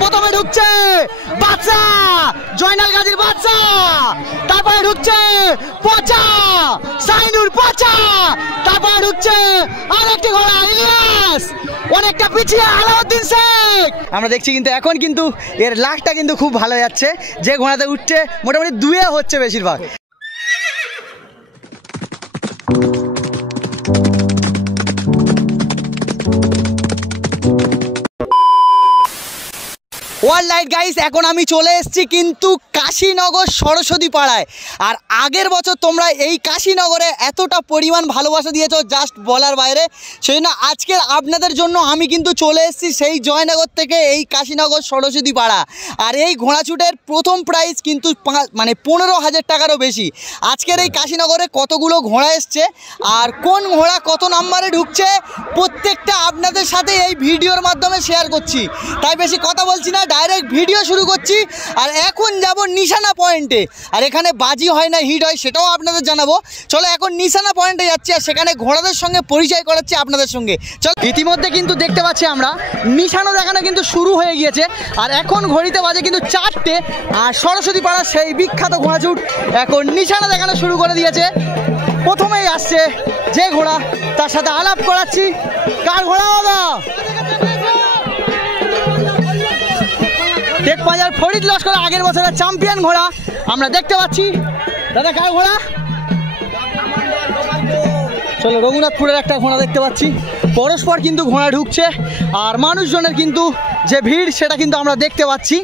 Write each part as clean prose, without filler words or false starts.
প্রথমে ঢুকছে বাচ্চা, জয়নাল গাজীর বাচ্চা, তারপরে ঢুকছে পচা, শাহিনুর পচা, তারপরে ঢুকছে আরেকটি ঘোড়া ইলিয়াস, অনেকটা পিছিয়ে আলাউদ্দিন শেখ। আমরা দেখছি কিন্তু এখন কিন্তু এর লাখটা কিন্তু খুব ভালো যাচ্ছে, যে ঘোড়াতে উঠছে মোটামুটি দুয়ে হচ্ছে বেশিরভাগ। অলরাইট গাইস, এখন আমি চলে এসেছি কিন্তু কাশীনগর সরস্বতী পাড়ায়। আর আগের বছর তোমরা এই কাশীনগরে এতটা পরিমাণ ভালোবাসা দিয়েছো জাস্ট বলার বাইরে, সেই জন্য আজকের আপনাদের জন্য আমি কিন্তু চলে এসেছি সেই জয়নগর থেকে এই কাশীনগর সরস্বতী পাড়া। আর এই ঘোড়াছুটের প্রথম প্রাইস কিন্তু 15,000 টাকারও বেশি। আজকের এই কাশীনগরে কতগুলো ঘোড়া এসছে আর কোন ঘোড়া কত নাম্বারে ঢুকছে প্রত্যেকটা আপনাদের সাথে এই ভিডিওর মাধ্যমে শেয়ার করছি। তাই বেশি কথা বলছি না, ডাইরেক্ট ভিডিও শুরু করছি। আর এখন যাব নিশানা পয়েন্টে, আর এখানে বাজি হয় না হিট হয় সেটাও আপনাদের জানাবো। চলো এখন নিশানা পয়েন্টে যাচ্ছি আর সেখানে ঘোড়াদের সঙ্গে পরিচয় করাচ্ছি আপনাদের সঙ্গে। চলো, ইতিমধ্যে কিন্তু দেখতে পাচ্ছি আমরা নিশানা দেখানো কিন্তু শুরু হয়ে গিয়েছে। আর এখন ঘড়িতে বাজে কিন্তু 4টে, আর সরস্বতী পাড়ার সেই বিখ্যাত ঘোড়াছুট এখন নিশানা দেখানো শুরু করে দিয়েছে। প্রথমেই আসছে যে ঘোড়া, তার সাথে আলাপ করাচ্ছি। কার ঘোড়া দাদা? টেক পাঁজার ফরিদ লস্কর আগের বছরের চ্যাম্পিয়ন ঘোড়া আমরা দেখতে পাচ্ছি। দাদা কার ঘোড়া? চলো, রঘুনাথপুরের একটা ঘোড়া দেখতে পাচ্ছি। পরস্পর কিন্তু ঘোড়া ঢুকছে আর মানুষজনের কিন্তু যে ভিড় সেটা কিন্তু আমরা দেখতে পাচ্ছি।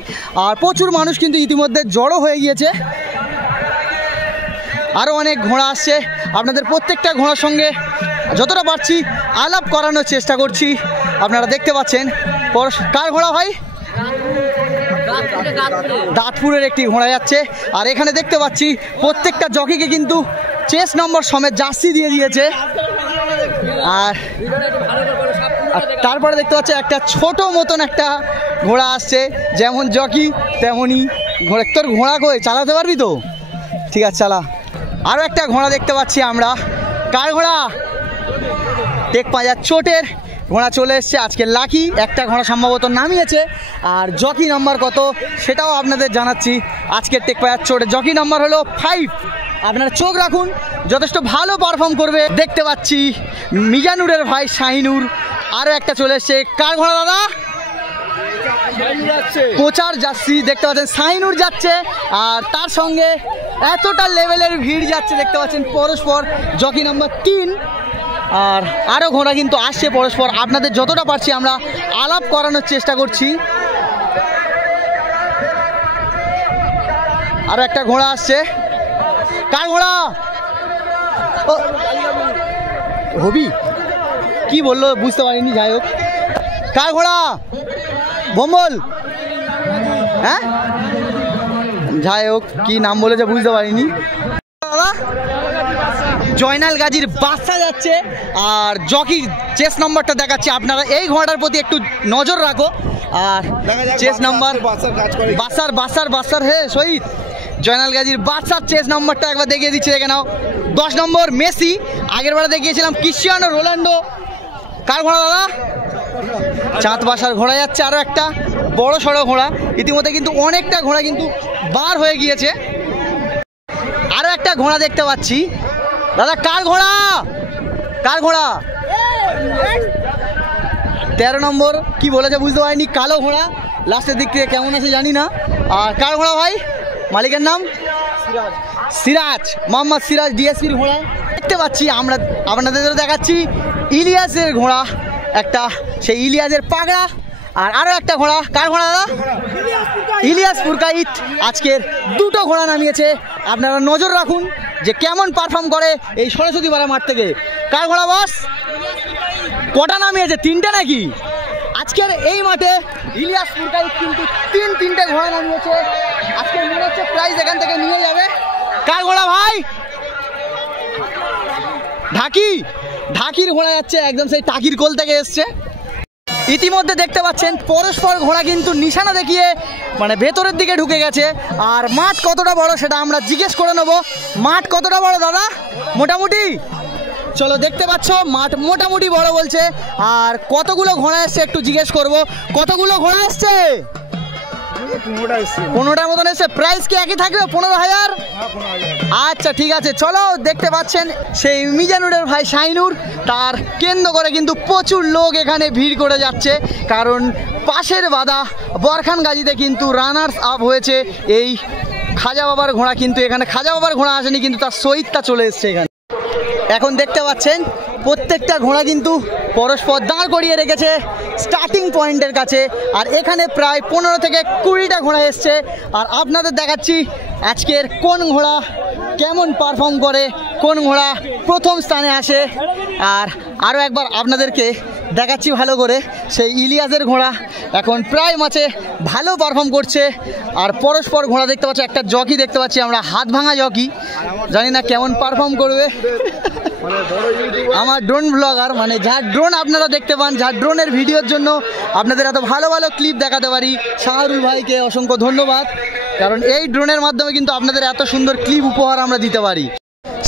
আর প্রচুর মানুষ কিন্তু ইতিমধ্যে জড়ো হয়ে গিয়েছে। আরও অনেক ঘোড়া আসছে, আপনাদের প্রত্যেকটা ঘোড়ার সঙ্গে যতটা পারছি আলাপ করানোর চেষ্টা করছি। আপনারা দেখতে পাচ্ছেন কার ঘোড়া ভাই? দাঁতপুরের একটি ঘোড়া যাচ্ছে। আর এখানে দেখতে পাচ্ছি প্রত্যেকটা জকিকে কিন্তু চেস নম্বর সমেত জার্সি দিয়ে দিয়েছে। আর তারপরে দেখতে পাচ্ছি একটা ছোট মতন একটা ঘোড়া আসছে, যেমন জকি তেমনই ঘোড়া। তোর ঘোড়া কই, চালাতে পারবি তো? ঠিক আছে, চালা। আরও একটা ঘোড়া দেখতে পাচ্ছি আমরা। কার ঘোড়া? টেক পাঁজার চোটের ঘোড়া চলে এসছে। আজকে লাকি একটা ঘোড়া সম্ভবত নামিয়েছে, আর জকি নাম্বার কত সেটাও আপনাদের জানাচ্ছি। আজকের টেক পাঁজার চোটের জকি নাম্বার হলো 5। আপনারা চোখ রাখুন, যথেষ্ট ভালো পারফর্ম করবে। দেখতে পাচ্ছি মিজানুরের ভাই শাহিনুর আরও একটা চলে এসছে। কার ঘোড়া দাদা? কোচার জার্সি দেখতে পাচ্ছেন, শাহিনুর যাচ্ছে। আর তার সঙ্গে এতটা লেভেলের ভিড় যাচ্ছে দেখতে পাচ্ছেন পরস্পর। Jockey number 3। আর আরও ঘোড়া কিন্তু আসছে পরস্পর, আপনাদের যতটা পারছি আমরা আলাপ করানোর চেষ্টা করছি। আরও একটা ঘোড়া আসছে। কার ঘোড়া? হবি কি বললো বুঝতে পারিনি, যাই হোক। কার ঘোড়া? ভম্বল? হ্যাঁ, যাই হোক কি নাম বলেছে বুঝতে পারিনি। জয়নাল গাজীর বাচ্চা যাচ্ছে আর জকি চেস নাম্বারটা দেখাচ্ছে। আপনারা এই ঘোড়াটার প্রতি একটু নজর রাখো। আর চেস নাম্বার বাসার হে শহীদ জয়নাল গাজীর বাচ্চার চেস নাম্বারটা একবার দেখিয়ে দিচ্ছে, দেখে নাও। 10 নম্বর মেসি, আগের বারে দেখিয়েছিলাম ক্রিশ্চিয়ানো রোনাল্ডো। কার ঘোড়া দাদা? চাঁদ বাসার ঘোড়া যাচ্ছে। আরও একটা বড় সড়ো ঘোড়া, ইতিমধ্যে কিন্তু অনেকটা ঘোড়া কিন্তু বার হয়ে গিয়েছে। আরও একটা ঘোড়া দেখতে পাচ্ছি। দাদা কার ঘোড়া? কার ঘোড়া? 13 নম্বর কি বলেছে বুঝতে পারিনি। কালো ঘোড়া, লাস্টের দিক থেকে কেমন আছে জানি না। আর কার ঘোড়া ভাই? মালিকের নাম সিরাজ, মোহাম্মদ সিরাজ ডিএসপির ঘোড়া দেখতে পাচ্ছি। আমরা আপনাদের দেখাচ্ছি ইলিয়াসের ঘোড়া একটা, সেই ইলিয়াসের পাগড়া। আর আরও একটা ঘোড়া। কার ঘোড়া দাদা? ইলিয়াস পুরকাইত আজকের 2টো ঘোড়া নামিয়েছে। আপনারা নজর রাখুন যে কেমন পারফর্ম করে এই সরস্বতী পাড়া মাঠ থেকে। কার ঘোড়া বস? কটা নামিয়েছে? 3টে নাকি? আজকের এই মাঠে ইলিয়াস পুরকাইত কিন্তু 3টে ঘোড়া নামিয়েছে। আজকে মনে হচ্ছে প্রাইজ এখান থেকে নিয়ে যাবে। কার ঘোড়া ভাই? ঢাকির ঘোড়া যাচ্ছে, একদম সেই টাকির কোল থেকে এসছে। ইতিমধ্যে দেখতে পাচ্ছেন পরস্পর ঘোড়া কিন্তু নিশানা দেখিয়ে ভেতরের দিকে ঢুকে গেছে। আর মাঠ কতটা বড় সেটা আমরা জিজ্ঞেস করে নেব। মাঠ কতটা বড় দাদা? মোটামুটি চলো দেখতে পাচ্ছ মাঠ মোটামুটি বড় বলছে। আর কতগুলো ঘোড়া এসছে একটু জিজ্ঞেস করব। কতগুলো ঘোড়া এসছে? 15টার মতন এসছে। প্রাইস কি একই থাকবে 15,000? আচ্ছা ঠিক আছে, চলো। দেখতে পাচ্ছেন সেই মিজানুরের ভাই শাইনুর, তার কেন্দ্র করে কিন্তু প্রচুর লোক এখানে ভিড় করে যাচ্ছে, কারণ পাশের বাদা বরখান গাজীতে কিন্তু রানার্স আপ হয়েছে এই খাজা বাবার ঘোড়া। কিন্তু এখানে খাজা বাবার ঘোড়া আসেনি, কিন্তু তার সহিতটা চলে এসছে এখানে। এখন দেখতে পাচ্ছেন প্রত্যেকটা ঘোড়া কিন্তু পরস্পর দাঁড় করিয়ে রেখেছে স্টার্টিং পয়েন্টের কাছে। আর এখানে প্রায় 15 থেকে 20টা ঘোড়া এসছে। আর আপনাদের দেখাচ্ছি আজকের কোন ঘোড়া কেমন পারফর্ম করে, কোন ঘোড়া প্রথম স্থানে আসে। আর আরও একবার আপনাদেরকে দেখাচ্ছি ভালো করে, সেই ইলিয়াসের ঘোড়া এখন প্রায় ম্যাচে ভালো পারফর্ম করছে। আর পরস্পর ঘোড়া দেখতে পাচ্ছি, একটা জকি দেখতে পাচ্ছি আমরা, হাত ভাঙা জকি, জানি না কেমন পারফর্ম করবে। আমার ড্রোন ব্লগার, মানে যার ড্রোন আপনারা দেখতে পান, যার ড্রোনের ভিডিওর জন্য আপনাদের এত ভালো ভালো ক্লিপ দেখাতে পারি, শাহরুল ভাইকে অসংখ্য ধন্যবাদ, কারণ এই ড্রোনের মাধ্যমে কিন্তু আপনাদের এত সুন্দর ক্লিপ উপহার আমরা দিতে পারি।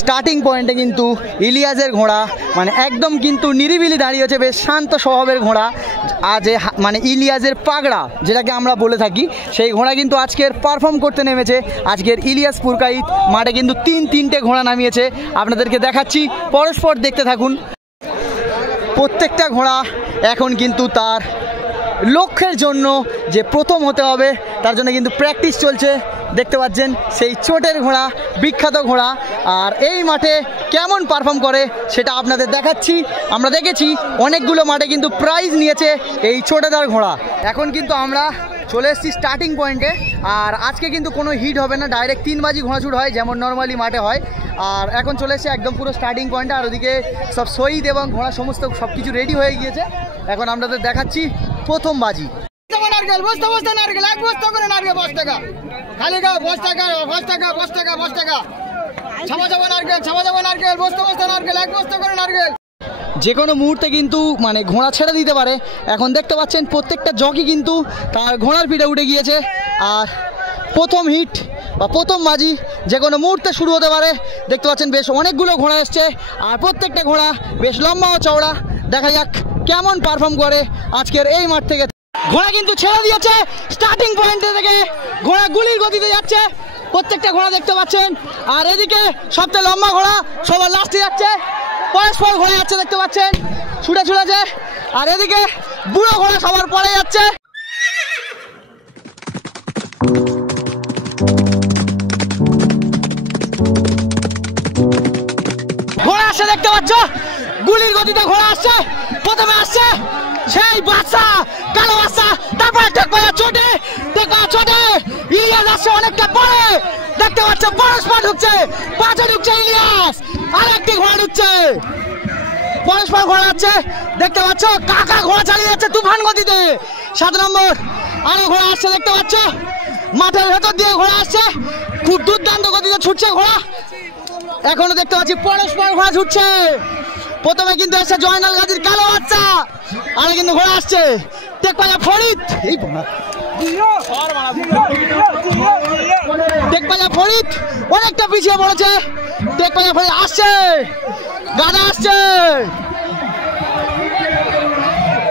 স্টার্টিং পয়েন্টে কিন্তু ইলিয়াসের ঘোড়া মানে একদম কিন্তু নিরিবিলি দাঁড়িয়েছে, বেশ শান্ত স্বভাবের ঘোড়া। আজ মানে ইলিয়াসের পাগড়া যেটাকে আমরা বলে থাকি, সেই ঘোড়া কিন্তু আজকের পারফর্ম করতে নেমেছে। আজকের ইলিয়াস পুরকাইত মাঠে কিন্তু তিনটে ঘোড়া নামিয়েছে, আপনাদেরকে দেখাচ্ছি, পরস্পর দেখতে থাকুন। প্রত্যেকটা ঘোড়া এখন কিন্তু তার লক্ষ্যের জন্য যে প্রথম হতে হবে তার জন্য কিন্তু প্র্যাকটিস চলছে। দেখতে পাচ্ছেন সেই চোটের ঘোড়া, বিখ্যাত ঘোড়া। আর এই মাঠে কেমন পারফর্ম করে সেটা আপনাদের দেখাচ্ছি। আমরা দেখেছি অনেকগুলো মাঠে কিন্তু প্রাইজ নিয়েছে এই চোটেদার ঘোড়া। এখন কিন্তু আমরা চলে এসেছি স্টার্টিং পয়েন্টে। আর আজকে কিন্তু কোনো হিট হবে না, ডাইরেক্ট 3 বাজি ঘোড়াছুট হয় যেমন নর্মালি মাঠে হয়। আর এখন চলে এসেছে একদম পুরো স্টার্টিং পয়েন্টে। আর ওদিকে সব শহীদ এবং ঘোড়া সমস্ত সব কিছু রেডি হয়ে গিয়েছে। এখন আপনাদের দেখাচ্ছি প্রথম বাজি। নারকেল বস্তা বস্তা নারকেল, এক বস্তা করে নারকেল 10 টাকা, খালি গাও 10 টাকা 10 টাকা 10 টাকা 10 টাকা, ছাপা ছাপা নারকেল, ছাপা ছাপা নারকেল, বস্তা বস্তা নারকেল, এক বস্তা করে নারকেল। যে কোনো মুহূর্তে কিন্তু মানে ঘোড়া ছেড়ে দিতে পারে। এখন দেখতে পাচ্ছেন প্রত্যেকটা জকি কিন্তু তার ঘোড়ার পিঠে উঠে গিয়েছে। আর প্রথম হিট বা প্রথম বাজি যে কোনো মুহূর্তে শুরু হতে পারে। দেখতে পাচ্ছেন বেশ অনেকগুলো ঘোড়া এসছে, আর প্রত্যেকটা ঘোড়া বেশ লম্বা ও চওড়া। দেখা যাক কেমন পারফর্ম করে আজকের এই মাঠ থেকে। ঘোড়া কিন্তু ছেড়ে দিয়েছে স্টার্টিং পয়েন্টে থেকে, ঘোড়া গুলির গতিতে যাচ্ছে প্রত্যেকটা ঘোড়া দেখতে পাচ্ছেন। আর এদিকে সবচেয়ে লম্বা ঘোড়া সবার লাস্টে যাচ্ছে, পরস্পর ঘোড়া যাচ্ছে দেখতে পাচ্ছেন, ছুটে ছুটেছে। আর এদিকে বুড়ো ঘোড়া সবার পরে যাচ্ছে। ঘোড়া আসছে দেখতে পাচ্ছ, গুলির গতিতে ঘোড়া আসছে। প্রথমে আসছে সেই বাচ্চা, কালো বাচ্চা, তারপরে টেকপায়া চোটে, টেকপায়া চোটে ইলিয়াস আসছে অনেকটা পরে। দেখতে পাচ্ছ পরস্পর ঢুকছে, পাঁচে ঢুকছে ইলিয়াস, আরেকটি ঘোড়া ঢুকছে, পরস্পর ঘোড়া যাচ্ছে। দেখতে পাচ্ছ কাকা ঘোড়া চালিয়ে যাচ্ছে তুফান গতিতে। 7 নম্বর আরো ঘোড়া আসছে দেখতে পাচ্ছ, মাঠের ভেতর দিয়ে ঘোড়া আসছে, খুব দুর্দান্ত গতিতে ছুটছে ঘোড়া। এখনো দেখতে পাচ্ছি পরস্পর ঘোড়া ছুটছে। প্রথমে কিন্তু এসছে জয়নাল গাজীর কালো বাচ্চা, আর কিন্তু ঘোড়া আসছে টেকপায়া ফরিদ। টেকপায়া ফরিদ অনেকটা পিছিয়ে পড়েছে। টেকপায়া ফরিদ আসছে, গাদা আসছে।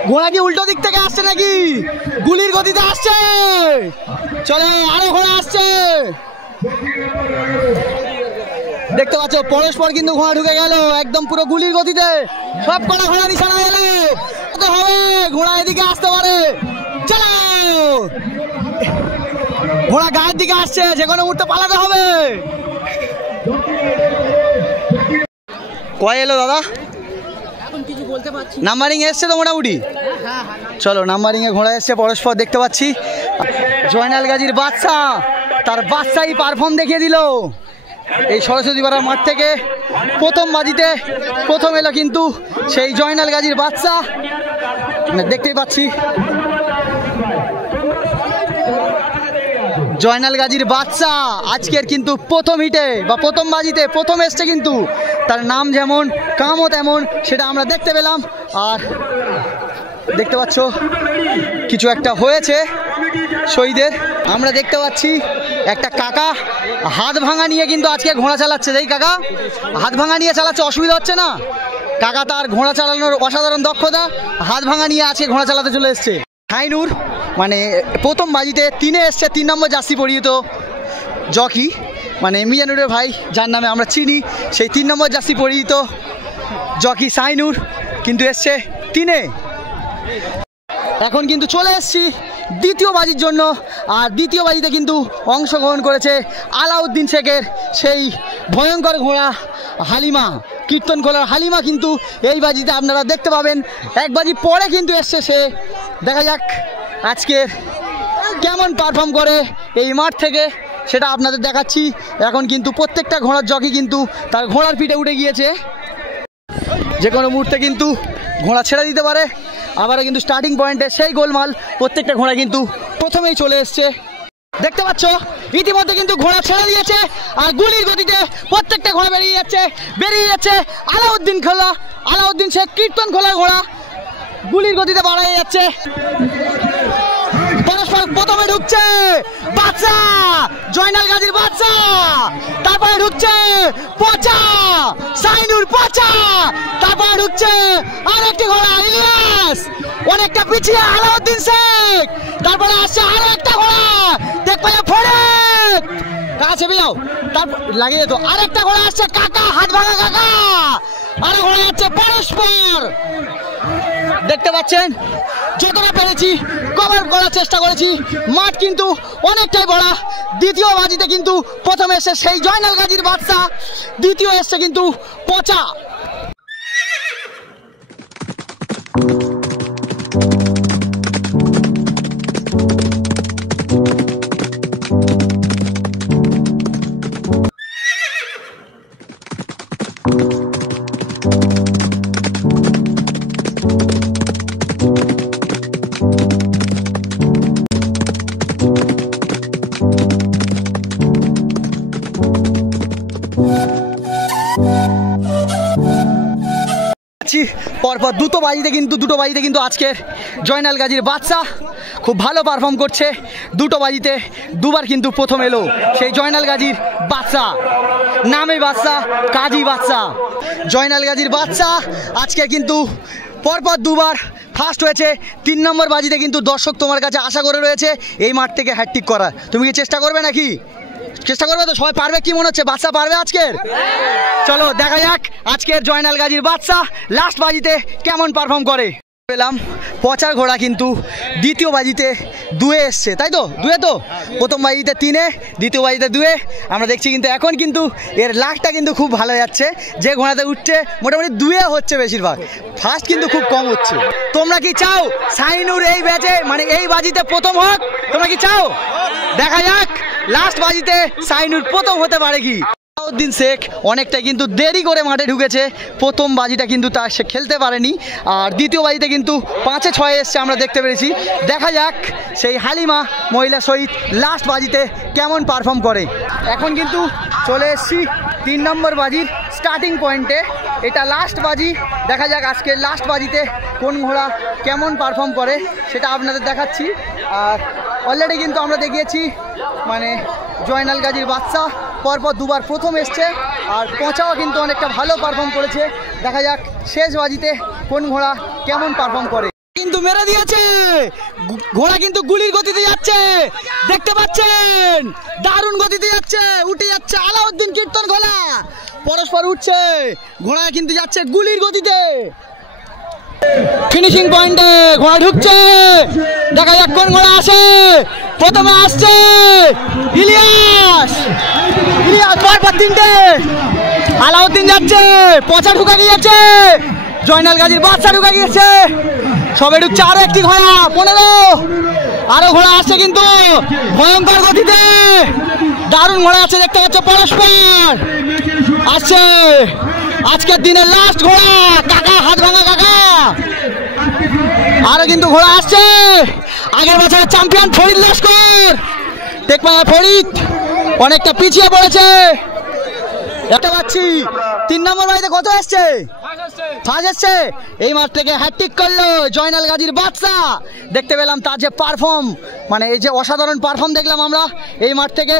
ঘোড়া কি উল্টো দিক থেকে আসছে নাকি? গুলির গতিতে আসছে। চলে আরো ঘোড়া আসছে। দেখতে পাচ্ছ পরস্পর কিন্তু ঘোড়া ঢুকে গেল একদম পুরো গুলির গতিতে। সব কটা ঘোড়া নিশানা এলো, হবে ঘোড়া এদিকে আসতে পারে। চলো, ঘোড়া গায়ের দিকে আসছে, যে কোনো মুহূর্তে পালাতে হবে। কয় এলো দাদা? নাম্বারিং এসছে তো মোটামুটি। চলো নাম্বারিং এ ঘোড়া এসছে পরস্পর দেখতে পাচ্ছি। জয়নাল গাজীর বাচ্চা, তার বাচ্চাই পারফর্ম দেখিয়ে দিল এই সরস্বতী পাড়ার মাঠ থেকে। প্রথম বাজিতে প্রথম এলো কিন্তু সেই জয়নাল গাজীর বাচ্চা, দেখতেই পাচ্ছি জয়নাল গাজীর বাচ্চা আজকের কিন্তু প্রথম হিটে বা প্রথম বাজিতে প্রথম এসছে। কিন্তু তার নাম যেমন কামও তেমন, সেটা আমরা দেখতে পেলাম। আর দেখতে পাচ্ছ কিছু একটা হয়েছে শহীদের। আমরা দেখতে পাচ্ছি একটা কাকা হাত ভাঙা নিয়ে কিন্তু আজকে ঘোড়া চালাচ্ছে। এই কাকা হাত ভাঙা নিয়ে চালাচ্ছে, অসুবিধা হচ্ছে না? কাকা তার ঘোড়া চালানোর অসাধারণ দক্ষতা, হাত ভাঙা নিয়ে আজকে ঘোড়া চালাতে চলে এসছে। শাইনুর মানে প্রথম বাজিতে 3-এ এসছে, 3 নম্বর জার্সি পরিহিত জকি, মানে মিজানুরের ভাই যার নামে আমরা চিনি, সেই 3 নম্বর জার্সি পরিহিত জকি শাহিনুর কিন্তু এসছে 3-এ। এখন কিন্তু চলে এসছি দ্বিতীয় বাজির জন্য, আর দ্বিতীয় বাজিতে কিন্তু অংশগ্রহণ করেছে আলাউদ্দিন শেখের সেই ভয়ঙ্কর ঘোড়া হালিমা, কীর্তন খোলার হালিমা কিন্তু এই বাজিতে আপনারা দেখতে পাবেন। এক বাজি পরে কিন্তু এসছে সে, দেখা যাক আজকের কেমন পারফর্ম করে এই মাঠ থেকে, সেটা আপনাদের দেখাচ্ছি। এখন কিন্তু প্রত্যেকটা ঘোড়ার জকি কিন্তু তার ঘোড়ার পিঠে উঠে গিয়েছে, যে কোনো মুহূর্তে কিন্তু ঘোড়া ছেড়ে দিতে পারে। আবারও কিন্তু স্টার্টিং পয়েন্টে সেই গোলমাল, প্রত্যেকটা ঘোড়া কিন্তু প্রথমেই চলে এসছে, দেখতে পাচ্ছ ইতিমধ্যে কিন্তু ঘোড়া ছেড়ে দিয়েছে, আর গুলির গতিতে প্রত্যেকটা ঘোড়া বেরিয়ে যাচ্ছে। আলাউদ্দিন শেখ কীর্তন খোলার ঘোড়া গুলির গতিতে বাড়িয়ে যাচ্ছে। পরস্পর প্রথমে ঢুকছে বাচ্চা, জয়নাল গাজীর বাচ্চা, তারপরে ঢুকছে পচা শাহিনুর পচা, তারপরে ঢুকছে আরেকটি ঘোড়া ইলিয়াস, অনেকটা পিছিয়ে আলাউদ্দিন শেখ, তারপরে আসছে আরো একটা ঘোড়া, দেখবে ফরিদ কাছে বেরাও, তারপর লাগিয়ে তো আরেকটা ঘোড়া আসছে কাকা, হাত ভাঙা কাকা, আরো ঘোড়া যাচ্ছে পরস্পর। দেখতে পাচ্ছেন যতটা পেরেছি কভার করার চেষ্টা করেছি, মাঠ কিন্তু অনেকটাই বড়। দ্বিতীয় বাজিতে কিন্তু প্রথমে এসে সেই জয়নাল গাজীর বাদশা, দ্বিতীয় এসছে কিন্তু পচা। পরপর দুটো বাজিতে কিন্তু আজকের জয়নাল গাজীর বাদশা খুব ভালো পারফর্ম করছে। দুটো বাজিতে দুবার কিন্তু প্রথম এলো সেই জয়নাল গাজীর বাদশা, নামে বাদশা, কাজী বাদশা। জয়নাল গাজীর বাদশা আজকে কিন্তু পরপর দুবার ফার্স্ট হয়েছে। 3 নম্বর বাজিতে কিন্তু দর্শক তোমার কাছে আশা করে রয়েছে এই মাঠ থেকে হ্যাটট্রিক করা। তুমি কি চেষ্টা করবে নাকি? চেষ্টা করবে তো? সবাই পারবে কি মনে হচ্ছে? বাদশা পারবে আজকের? চলো দেখা যাক আজকের জয়নাল গাজীর বাদশা লাস্ট বাজিতে কেমন পারফর্ম করে। পেলাম পচার ঘোড়া কিন্তু দ্বিতীয় বাজিতে 2-এ এসছে, তাই তো? 2-এ তো প্রথম বাজিতে 3-এ, দ্বিতীয় বাজিতে 2-এ আমরা দেখছি। কিন্তু এখন কিন্তু এর লাখটা কিন্তু খুব ভালো যাচ্ছে, যে ঘোড়াতে উঠছে মোটামুটি 2-এ হচ্ছে বেশিরভাগ, ফার্স্ট কিন্তু খুব কম হচ্ছে। তোমরা কি চাও শাহিনুর এই ব্যাচে মানে এই বাজিতে প্রথম হোক? তোমরা কি চাও? দেখা যাক লাস্ট বাজিতে শাহিনুর প্রথম হতে পারে কি। আলাউদ্দিন শেখ অনেকটাই কিন্তু দেরি করে মাঠে ঢুকেছে, প্রথম বাজিটা কিন্তু তার সে খেলতে পারেনি, আর দ্বিতীয় বাজিতে কিন্তু 5-এ 6-এ এসছে আমরা দেখতে পেরেছি। দেখা যাক সেই হালিমা মহিলা শহীদ লাস্ট বাজিতে কেমন পারফর্ম করে। এখন কিন্তু চলে এসছি 3 নম্বর বাজির স্টার্টিং পয়েন্টে, এটা লাস্ট বাজি। দেখা যাক আজকে লাস্ট বাজিতে কোন ঘোড়া কেমন পারফর্ম করে সেটা আপনাদের দেখাচ্ছি। আর অলরেডি কিন্তু আমরা দেখিয়েছি মানে জয়নাল গাজীর বাদশা পরপর দুবার প্রথম এসছে, আর পচাও কিন্তু অনেকটা ভালো পারফর্ম করেছে। দেখা যাক শেষ বাজিতে কোন ঘোড়া কেমন পারফর্ম করে। কিন্তু মেরে দিয়েছে ঘোড়া, কিন্তু গুলির গতিতে যাচ্ছে, দেখতে পাচ্ছেন দারুণ গতিতে যাচ্ছে, উঠে যাচ্ছে আলাউদ্দিন কীর্তন খোলা, পরস্পর উঠছে ঘোড়া কিন্তু যাচ্ছে গুলির গতিতে। ফিনিশিং পয়েন্টে ঘোড়া ঢুকছে, দেখা যাক কোন ঘোড়া আসে। প্রথমে আসছে ইলিয়াস, পরপর 3টে আলাউদ্দিন যাচ্ছে, পচা ঢুকা গিয়েছে, জয়নাল গাজীর বাদশা ঢুকা গিয়েছে, সবে ঢুকছে আরো একটি ঘোড়া 15, আরো ঘোড়া আসছে কিন্তু ভয়ঙ্কর গতিতে, দারুণ ঘোড়া আছে দেখতে পাচ্ছ, পরস্পর আসছে আজকের দিনের লাস্ট ঘোড়া কাকা, হাত ভাঙা কাকা। আরো কিন্তু ঘোড়া আসছে, আগের বছরের চ্যাম্পিয়ন ফরিদ লস্কর, টেকমায়া ফরিদ অনেকটা পিছিয়ে পড়েছে। দেখতে পাচ্ছি 3 নম্বর বাড়িতে কত এসছে? ফার্স্ট এসছে। এই মাঠ থেকে হ্যাটট্রিক করলো জয়নাল গাজীর বাদশা। দেখতে পেলাম তার যে পারফর্ম, মানে এই যে অসাধারণ পারফর্ম দেখলাম আমরা এই মাঠ থেকে।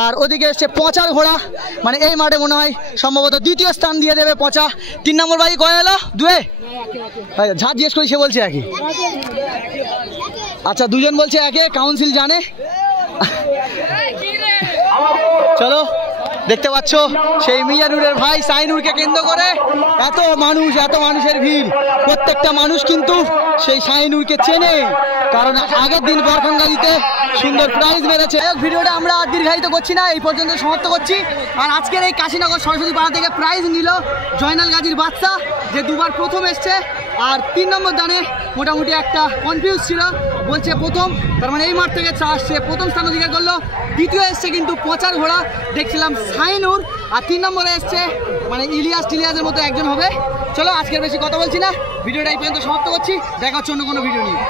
আর ওদিকে এসছে পচার ঘোড়া, মানে এই মাঠে মনে হয় সম্ভবত দ্বিতীয় স্থান দিয়ে দেবে পচা। 3 নম্বর বাড়ি কয়ে এলো? 2-এ। ঝাঁট জিজ্ঞেস করি, সে বলছে একই। আচ্ছা দুজন বলছে একে, কাউন্সিল জানে। চলো দেখতে পাচ্ছ সেই মিয়ানুরের ভাই শাহিনুরকে কেন্দ্র করে এত মানুষের ভিড়। প্রত্যেকটা মানুষ কিন্তু সেই শাহিনুরকে চেনে, কারণ আগের দিন বরখানগাজীতে সুন্দর প্রাইজ মেরেছে। ভিডিওটা আমরা দীর্ঘায়িত করছি না, এই পর্যন্ত সমাপ্ত করছি। আর আজকের এই কাশীনগর সরস্বতী পাড়া থেকে প্রাইজ নিল জয়নাল গাজীর বাচ্চা, যে দুবার প্রথম এসছে। আর 3 নম্বর দানে মোটামুটি একটা কনফিউজ ছিল, বলছে প্রথম, তার মানে এই মাঠ থেকে আসছে, প্রথম স্থান অধিকার করলো। দ্বিতীয় এসছে কিন্তু পচার ঘোড়া, দেখছিলাম শাহিনুর। আর 3 নম্বরে এসছে মানে ইলিয়াসের মতো একজন হবে। চলো আজকের বেশি কথা বলছি না, ভিডিওটা এই পর্যন্ত সমাপ্ত করছি। দেখা হচ্ছে অন্য কোনো ভিডিও নিয়ে।